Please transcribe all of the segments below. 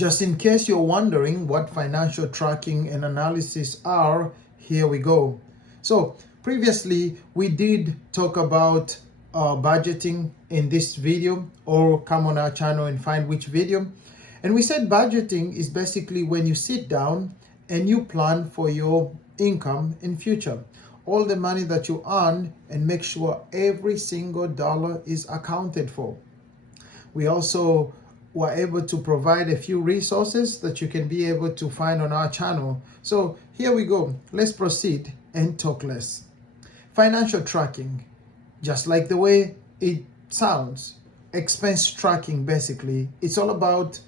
Just in case you're wondering what financial tracking and analysis are, here we go. So previously we did talk about budgeting in this video, or come on our channel and find which video. And we said budgeting is basically when you sit down and you plan for your income in future, all the money that you earn, and make sure every single dollar is accounted for. We also were able to provide a few resources that you can be able to find on our channel. So here we go. Let's proceed and talk less. Financial tracking, just like the way it sounds, expense tracking basically, it's all about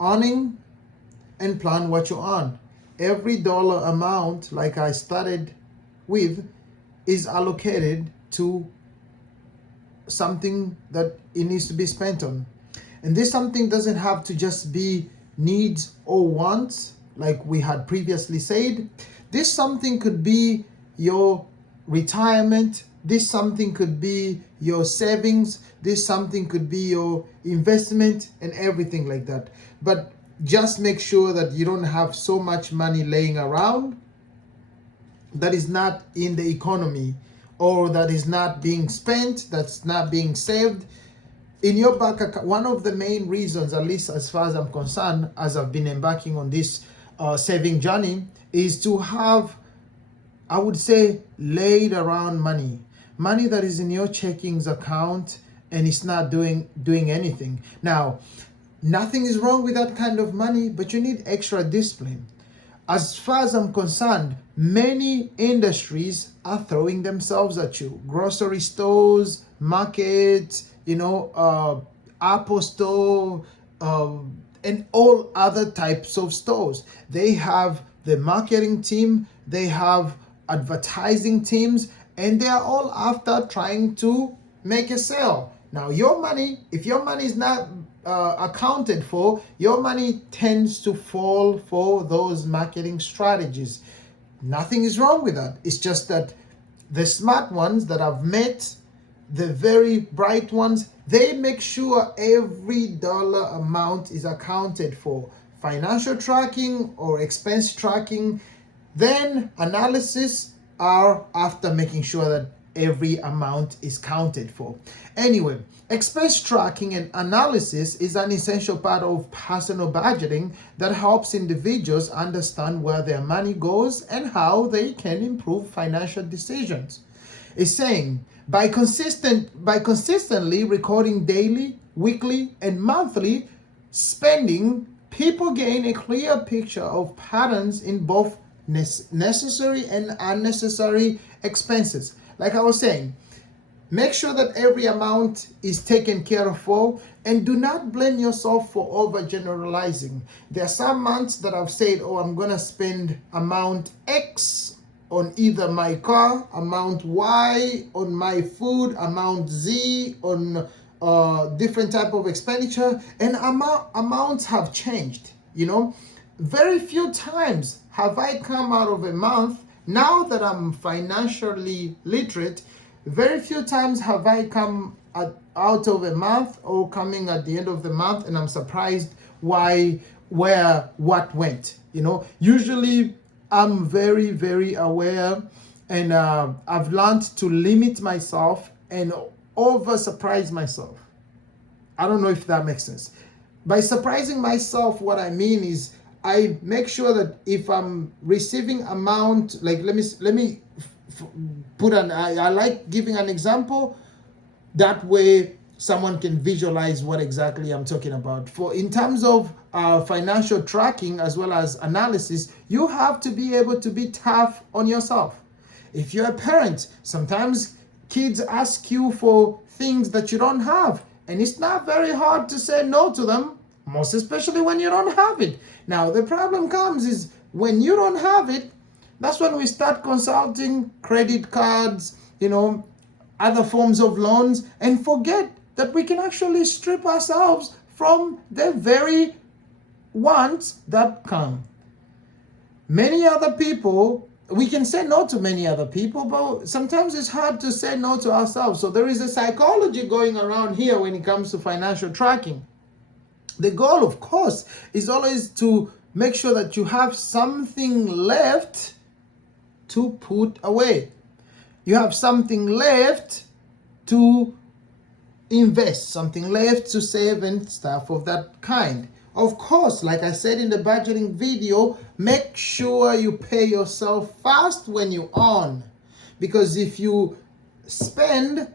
earning and plan what you earn. Every dollar amount, like I started with, is allocated to something that it needs to be spent on. And this something doesn't have to just be needs or wants, like we had previously said. This something could be your retirement. This something could be your savings. This something could be your investment and everything like that. But just make sure that you don't have so much money laying around that is not in the economy, or that is not being spent, that's not being saved in your bank account. One of the main reasons, at least as far as I'm concerned, as I've been embarking on this saving journey, is to have, I would say, laid around money that is in your checkings account and it's not doing anything. Now, nothing is wrong with that kind of money, but you need extra discipline. As far as I'm concerned, many industries are throwing themselves at you. Grocery stores, markets, Apple store, and all other types of stores. They have the marketing team, they have advertising teams, and they are all after trying to make a sale. Now, your money, if your money is not accounted for, your money tends to fall for those marketing strategies. Nothing is wrong with that. It's just that the smart ones that I've met, the very bright ones, they make sure every dollar amount is accounted for. Financial tracking or expense tracking, then analysis are after making sure that every amount is counted for. Anyway, expense tracking and analysis is an essential part of personal budgeting that helps individuals understand where their money goes and how they can improve financial decisions. It's saying by consistently recording daily, weekly, and monthly spending, people gain a clear picture of patterns in both necessary and unnecessary expenses. Like I was saying, make sure that every amount is taken care of for, and do not blame yourself for overgeneralizing. There are some months that I've said, I'm going to spend amount X on either my car, amount Y on my food, amount Z on different type of expenditure, and amounts have changed. Very few times have I come out of a month, now that I'm financially literate, very few times have I come out of a month or coming at the end of the month and I'm surprised what went. Usually I'm very, very aware, and I've learned to limit myself and over surprise myself. I don't know if that makes sense. By surprising myself, what I mean is I make sure that if I'm receiving amount, like let me put I like giving an example. That way someone can visualize what exactly I'm talking about. For in terms of financial tracking as well as analysis, you have to be able to be tough on yourself. If you're a parent, sometimes kids ask you for things that you don't have, and it's not very hard to say no to them, most especially when you don't have it. Now, the problem comes is when you don't have it, that's when we start consulting credit cards, other forms of loans, and forget that we can actually strip ourselves from the very wants that come. Many other people, we can say no to many other people, but sometimes it's hard to say no to ourselves. So there is a psychology going around here when it comes to financial tracking. The goal, of course, is always to make sure that you have something left to put away. You have something left to invest, something left to save and stuff of that kind. Of course, like I said in the budgeting video, make sure you pay yourself first when you earn. Because if you spend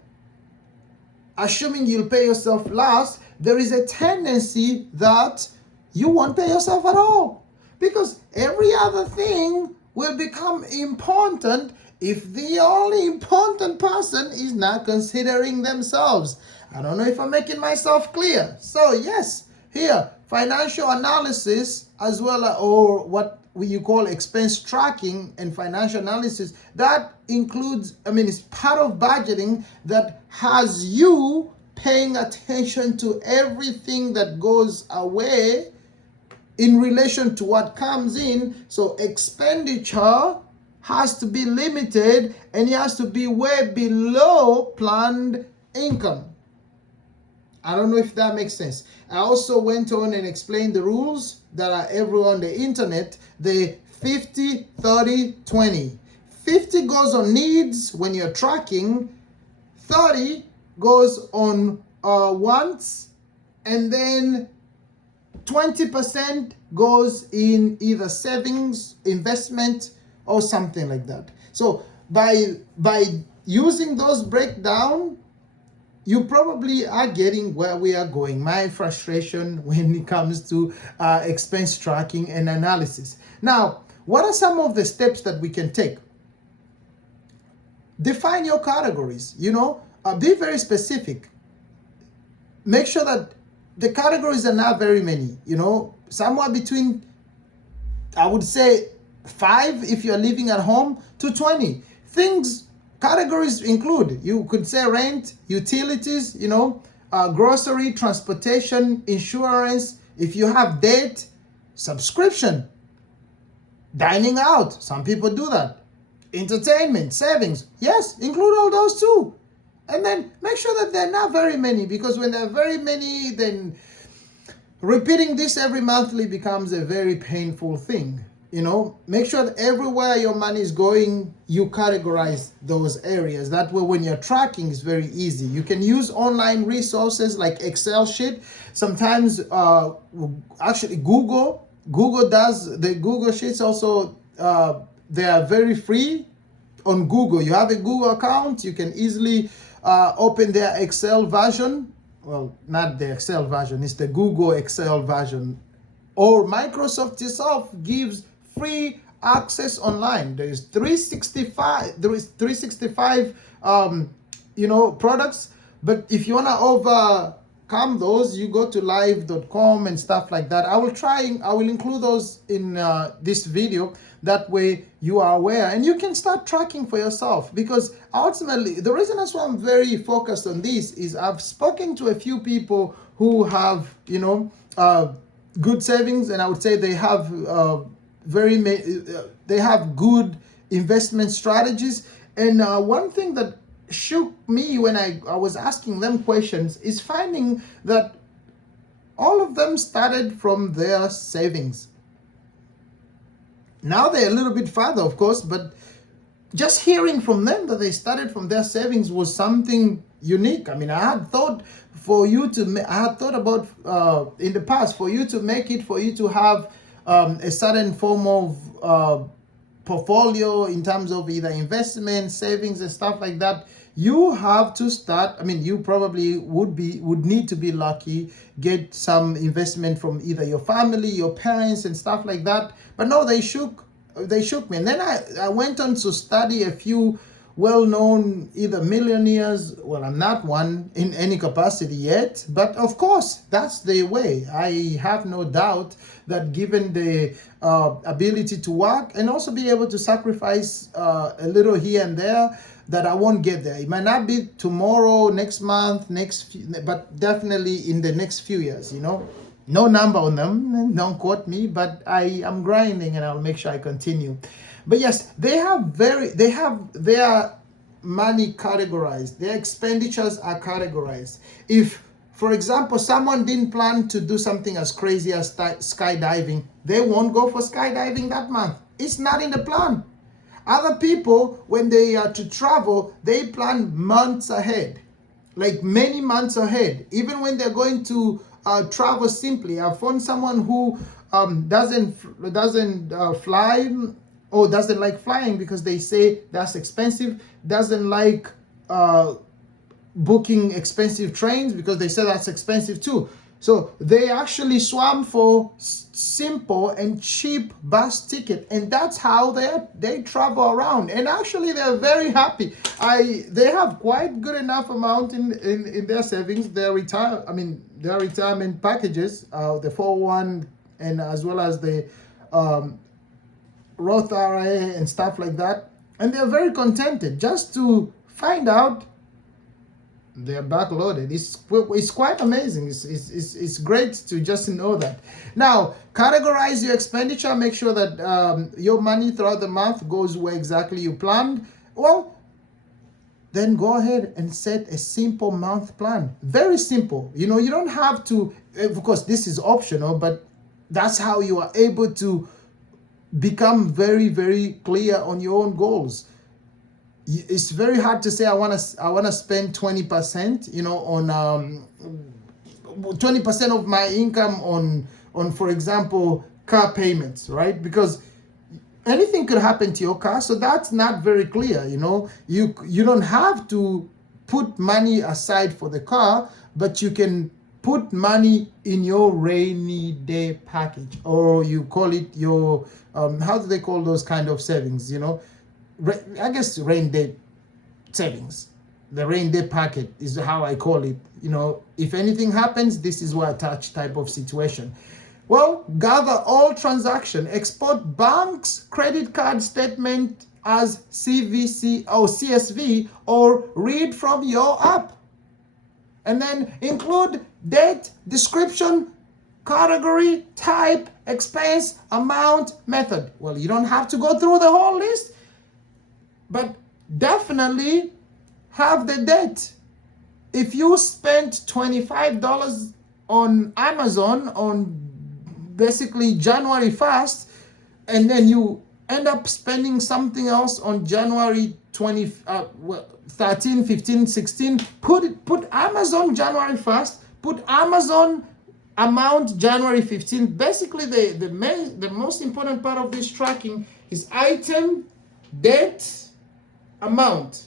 assuming you'll pay yourself last, there is a tendency that you won't pay yourself at all. Because every other thing will become important if the only important person is not considering themselves. I don't know if I'm making myself clear. So yes, here, financial analysis as well, or what you call expense tracking and financial analysis, that includes, it's part of budgeting that has you paying attention to everything that goes away in relation to what comes in. So expenditure has to be limited and it has to be way below planned income. I don't know if that makes sense. I also went on and explained the rules that are everywhere on the internet, the 50, 30, 20. 50 goes on needs when you're tracking, 30 goes on wants, and then 20% goes in either savings, investment, or something like that. So by using those breakdown, you probably are getting where we are going. My frustration when it comes to expense tracking and analysis. Now, what are some of the steps that we can take? Define your categories, be very specific. Make sure that the categories are not very many, somewhere between, I would say, 5 if you're living at home to 20. Categories include, you could say rent, utilities, grocery, transportation, insurance, if you have debt, subscription, dining out, some people do that, entertainment, savings, yes, include all those too. And then make sure that they're not very many, because when there are very many, then repeating this every monthly becomes a very painful thing. Make sure that everywhere your money is going, you categorize those areas. That way, when you're tracking, it's very easy. You can use online resources like Excel sheet. Sometimes, actually, Google does the Google Sheets also. They are very free on Google. You have a Google account, you can easily open their Excel version. Well, not the Excel version, it's the Google Excel version. Or Microsoft itself gives free access online. There is 365 products, but if you want to overcome those, you go to live.com and stuff like that. I will include those in this video. That way you are aware and you can start tracking for yourself, because ultimately the reason that's why I'm very focused on this is I've spoken to a few people who have good savings, and I would say they have they have good investment strategies. And one thing that shook me when I was asking them questions is finding that all of them started from their savings. Now they're a little bit further, of course, but just hearing from them that they started from their savings was something unique. I had thought about in the past, for you to make it, for you to have a certain form of portfolio in terms of either investment, savings, and stuff like that, you have to start. You probably would need to be lucky, get some investment from either your family, your parents, and stuff like that. But no, they shook me. And then I went on to study a few well-known either millionaires. Well, I'm not one in any capacity yet, but of course that's the way. I have no doubt that given the ability to work and also be able to sacrifice a little here and there, that I won't get there. It might not be tomorrow, next month, but definitely in the next few years. No number on them, don't quote me, but I am grinding and I'll make sure I continue. But yes, they have their money categorized, their expenditures are categorized. If For example, someone didn't plan to do something as crazy as skydiving. They won't go for skydiving that month. It's not in the plan. Other people, when they are to travel, they plan months ahead, like many months ahead. Even when they're going to travel simply. I've found someone who doesn't fly, or doesn't like flying because they say that's expensive, doesn't like booking expensive trains because they say that's expensive too. So they actually swam for simple and cheap bus ticket, and that's how they travel around. And actually, they're very happy. They have quite good enough amount in their savings, their retirement packages, the 401 and as well as the Roth IRA and stuff like that, and they're very contented just to find out they're backloaded. It's quite amazing. It's great to just know that. Now, categorize your expenditure. Make sure that your money throughout the month goes where exactly you planned. Well, then go ahead and set a simple month plan. Very simple. You don't have to, of course, this is optional, but that's how you are able to become very, very clear on your own goals. It's very hard to say I want to spend 20%, on 20% of my income on for example car payments, right? Because anything could happen to your car, so that's not very clear. You don't have to put money aside for the car, but you can put money in your rainy day package, or you call it your how do they call those kind of savings? I guess rain day savings. The rain day packet is how I call it. If anything happens, this is where I touch type of situation. Well, gather all transaction, export bank's credit card statement as CVC or CSV, or read from your app. And then include date, description, category, type, expense, amount, method. Well, you don't have to go through the whole list, but definitely have the date. If you spent $25 on Amazon on basically January 1st, and then you end up spending something else on January 13, 15, 16, put Amazon January 1st, put Amazon amount January 15th. Basically, the most important part of this tracking is item, date, amount.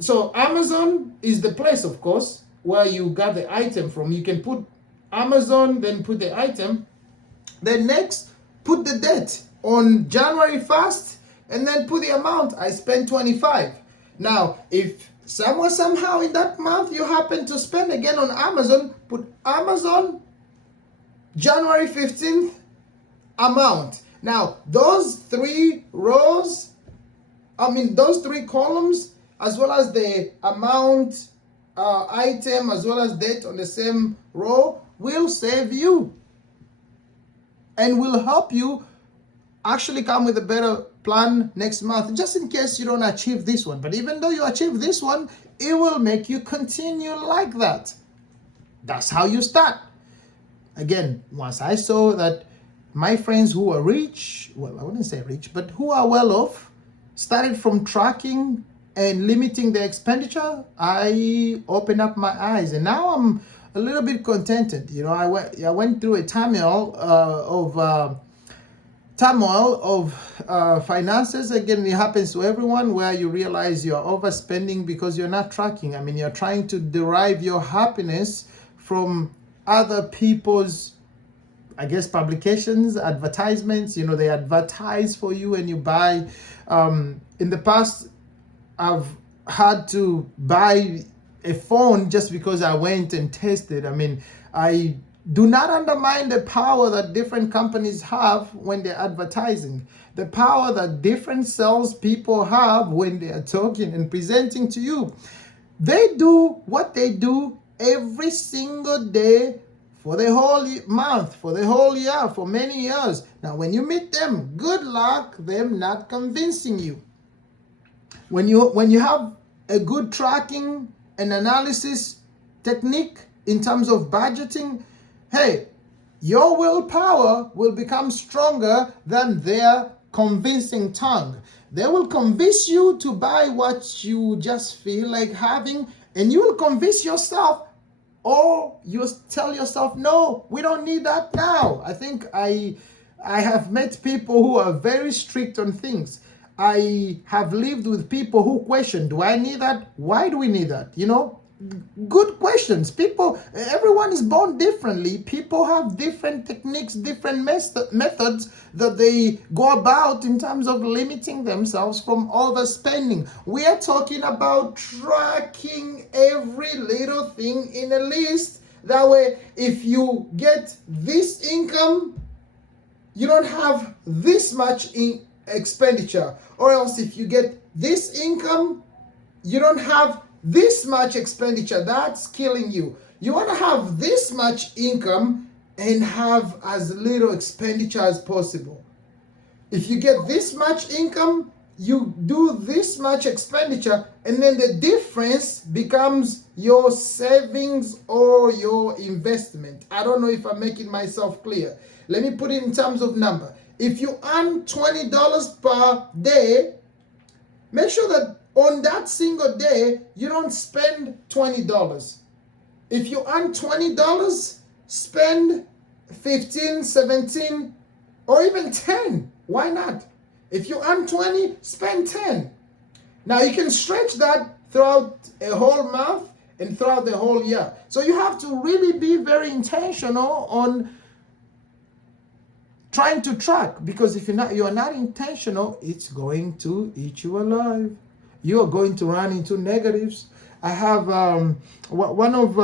So Amazon is the place, of course, where you got the item from. You can put Amazon, then put the item. Then next, put the date on January 1st, and then put the amount. I spent 25. Now, if somehow in that month you happen to spend again on Amazon, put Amazon January 15th amount. Now, those three columns, as well as the amount, item, as well as date on the same row, will save you and will help you actually come with a better plan next month, just in case you don't achieve this one. But even though you achieve this one, it will make you continue like that. That's how you start. Again, once I saw that my friends who are rich, well, I wouldn't say rich, but who are well off, started from tracking and limiting their expenditure, I opened up my eyes, and now I'm a little bit contented. I went through a turmoil of finances. Again, it happens to everyone, where you realize you're overspending because you're not tracking. You're trying to derive your happiness from other people's, I guess, publications, advertisements. They advertise for you and you buy. In the past, I've had to buy a phone just because I went and tested. I do not undermine the power that different companies have when they're advertising, the power that different salespeople have when they are talking and presenting to you. They do what they do every single day for the whole month, for the whole year, for many years. Now, when you meet them, good luck them not convincing you. When you have a good tracking an analysis technique in terms of budgeting, hey, your willpower will become stronger than their convincing tongue. They will convince you to buy what you just feel like having, and you will convince yourself, or you tell yourself, no, we don't need that now. I think I have met people who are very strict on things. I have lived with people who question, do I need that? Why do we need that? Good questions. Everyone is born differently. People have different techniques, different methods that they go about in terms of limiting themselves from overspending. We are talking about tracking every little thing in a list. That way, if you get this income, you don't have this much in expenditure. Or else if you get this income, you don't have this much expenditure. That's killing you. You want to have this much income and have as little expenditure as possible. If you get this much income, you do this much expenditure, and then the difference becomes your savings or your investment. I don't know if I'm making myself clear. Let me put it in terms of number. If you earn $20 per day, make sure that on that single day, you don't spend $20. If you earn $20, spend 15, 17, or even 10. Why not? If you earn 20, spend 10. Now you can stretch that throughout a whole month and throughout the whole year. So you have to really be very intentional on trying to track, because if you are not intentional, it's going to eat you alive. You are going to run into negatives. I have one of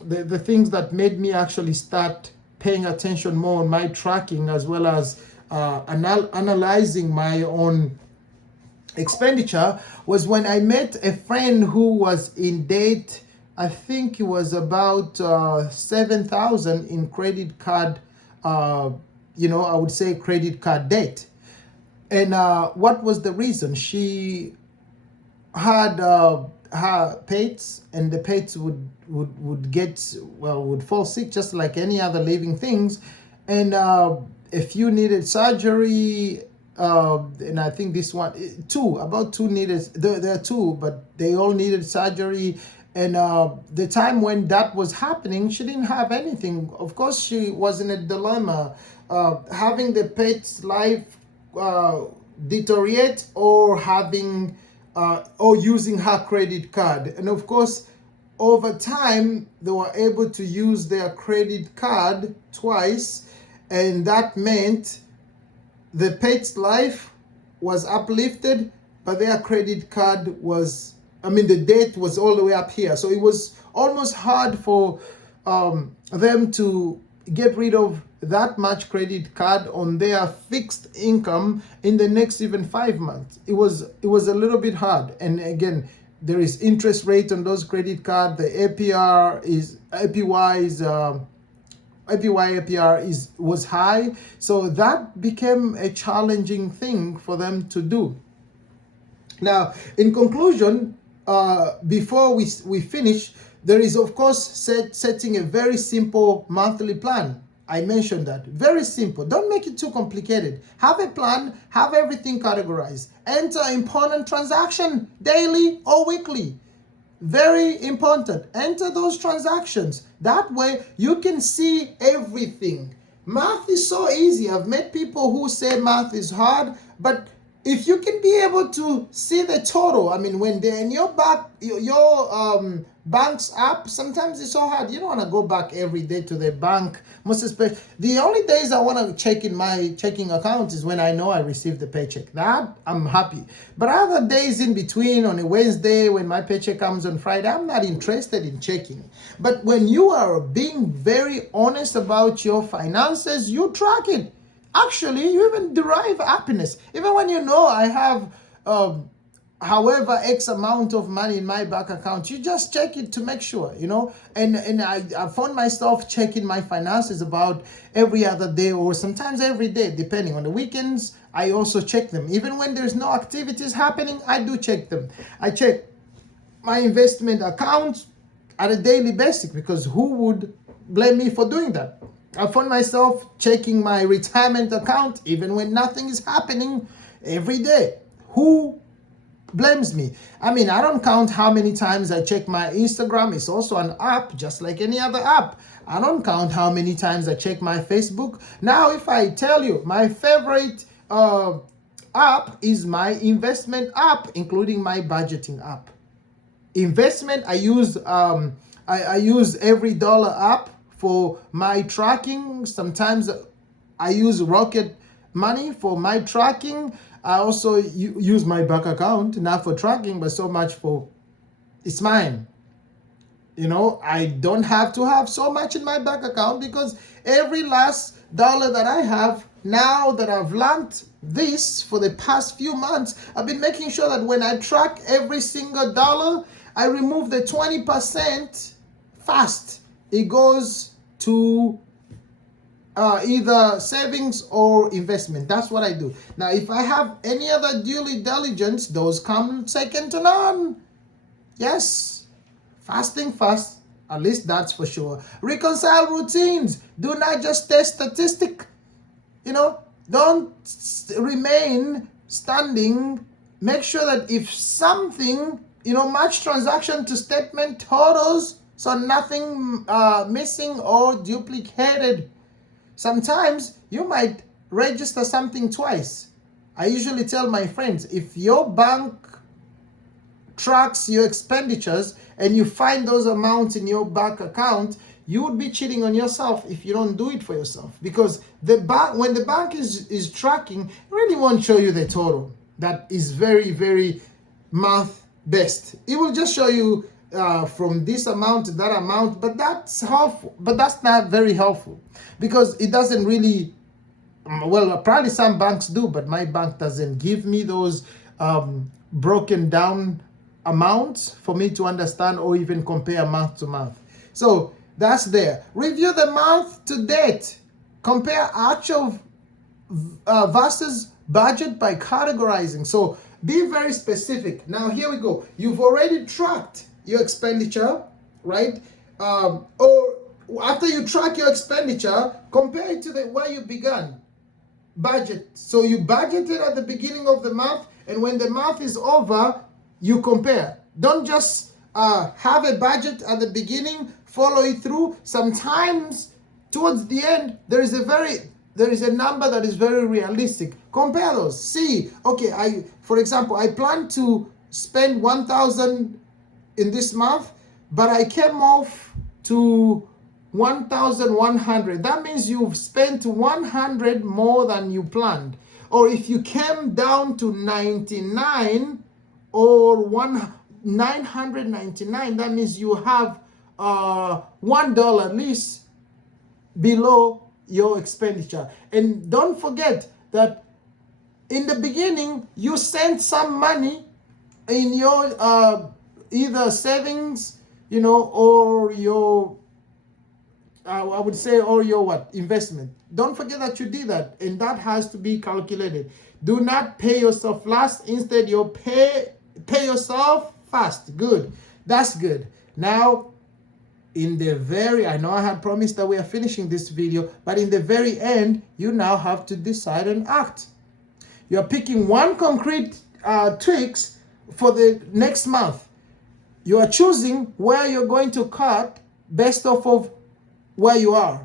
the things that made me actually start paying attention more on my tracking, as well as analyzing my own expenditure, was when I met a friend who was in debt. I think it was about $7,000 in credit card, I would say credit card debt. And what was the reason? She had her pets, and the pets would fall sick just like any other living things, and a few needed surgery, and I think this one, about two needed. There are two, but they all needed surgery. And the time when that was happening, she didn't have anything. Of course, she was in a dilemma, having the pet's life deteriorate, or having or using her credit card. And of course, over time, they were able to use their credit card twice, and that meant the pet's life was uplifted, but their credit card the debt was all the way up here. So it was almost hard for them to get rid of that much credit card on their fixed income in the next even 5 months. It was a little bit hard. And again, there is interest rate on those credit cards. The APR was high. So that became a challenging thing for them to do. Now, in conclusion, before we finish, there is, of course, setting a very simple monthly plan. I mentioned that. Very simple. Don't make it too complicated. Have a plan. Have everything categorized. Enter important transaction daily or weekly. Very important. Enter those transactions. That way you can see everything. Math is so easy. I've met people who say math is hard, but if you can be able to see the total, when they're in your bank's app, sometimes it's so hard. You don't want to go back every day to the bank. Most especially, the only days I want to check in my checking account is when I know I received the paycheck. That I'm happy. But other days in between, on a Wednesday, when my paycheck comes on Friday, I'm not interested in checking. But when you are being very honest about your finances, you track it. Actually, you even derive happiness. Even when you know I have however X amount of money in my bank account, you just check it to make sure, And I found myself checking my finances about every other day, or sometimes every day, depending on the weekends. I also check them. Even when there's no activities happening, I do check them. I check my investment account at a daily basis, because who would blame me for doing that? I find myself checking my retirement account even when nothing is happening every day. Who blames me? I mean, I don't count how many times I check my Instagram. It's also an app, just like any other app. I don't count how many times I check my Facebook. Now, if I tell you my favorite app is my investment app, including my budgeting app. Investment, I use every dollar app for my tracking. Sometimes I use Rocket Money for my tracking. I also use my bank account, not for tracking, but so much for, it's mine. You know, I don't have to have so much in my bank account, because every last dollar that I have, now that I've learned this for the past few months, I've been making sure that when I track every single dollar, I remove the 20% fast. It goes to either savings or investment. That's what I do. Now, if I have any other due diligence, those come second to none. Yes, fasting fast, at least that's for sure. Reconcile routines. Do not just test statistic. You know, don't remain standing. Make sure that if something, match transaction to statement totals, so nothing missing or duplicated. Sometimes you might register something twice. I usually tell my friends, if your bank tracks your expenditures and you find those amounts in your bank account, you would be cheating on yourself if you don't do it for yourself. Because when the bank is tracking, it really won't show you the total. That is very, very math based. It will just show you from this amount to that amount, but that's helpful. But that's not very helpful, because it doesn't really, well, probably some banks do, but my bank doesn't give me those broken down amounts for me to understand or even compare month to month. So that's there. Review the month to date. Compare actual versus budget by categorizing. So be very specific. Now here we go. You've already tracked your expenditure, right? Or after you track your expenditure, compare it to the where you began. Budget. So you budgeted at the beginning of the month, and when the month is over, you compare. Don't just have a budget at the beginning, follow it through. Sometimes towards the end, there is a number that is very realistic. Compare those. See, okay, for example, I plan to spend 1,000 in this month, but I came off to 1,100. That means you've spent 100 more than you planned. Or if you came down to 99 or 999, that means you have $1 at least below your expenditure. And don't forget that in the beginning, you sent some money in your either savings, or your I would say, or your investment. Don't forget that you did that, and that has to be calculated. Do not pay yourself last. Instead, you pay yourself fast. Good. That's good. Now, I know I had promised that we are finishing this video, but in the very end, you now have to decide and act. You're picking one concrete tricks for the next month. You are choosing where you're going to cut based off of where you are.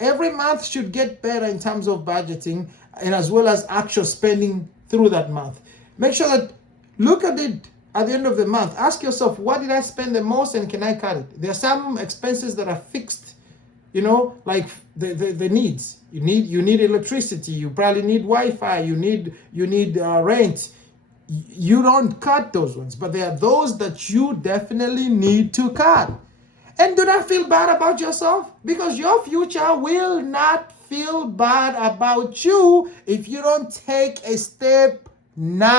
Every month should get better in terms of budgeting, and as well as actual spending through that month. Make sure that, look at it at the end of the month. Ask yourself, what did I spend the most, and can I cut it? There are some expenses that are fixed, like the needs. You need electricity. You probably need Wi-Fi. You need rent. You don't cut those ones, but there are those that you definitely need to cut. And do not feel bad about yourself, because your future will not feel bad about you if you don't take a step now.